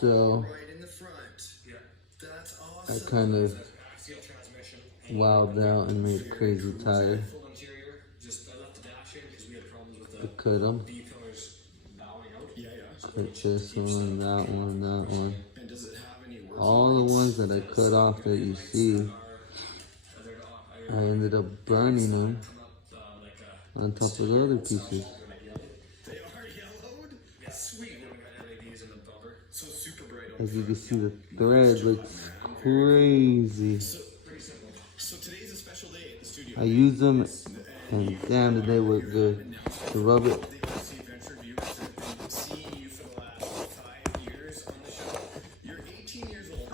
So I kind of wilded out and made a crazy tire. I cut them. Cut this one, that one, that one. All the ones that I cut off that you see, I ended up burning them on top of the other pieces. As you can see, the thread looks crazy. I use them, and damn, did they work good. To rub it.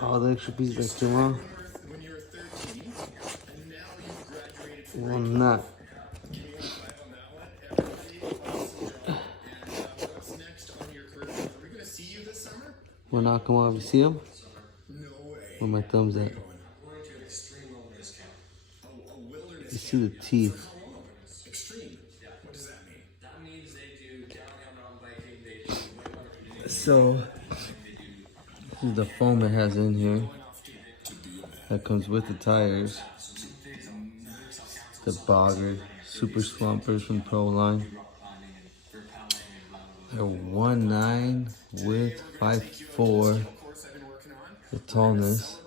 All the extra pieces that came off. Well, not. We'll knock them off. You see them? Where my thumb's at? You see the teeth. So, this is the foam it has in here that comes with the tires. The Bogger Super Swampers from Proline. They're 1.9 with 5'4" the tallness.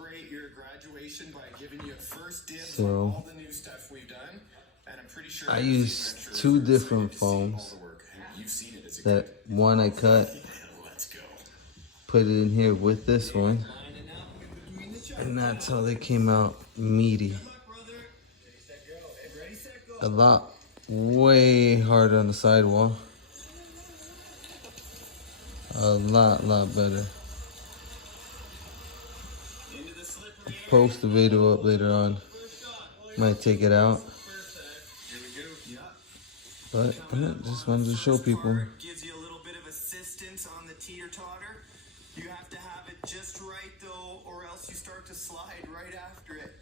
So I use two different foams. That one I cut, put it in here with this one, and that's how they came out meaty. A lot way harder on the sidewall. A lot better. Post the video up later on. Might take it out. But I just wanted to show people. Gives you a little bit of assistance on the teeter-totter. You have to have it just right though, or else you start to slide right after it.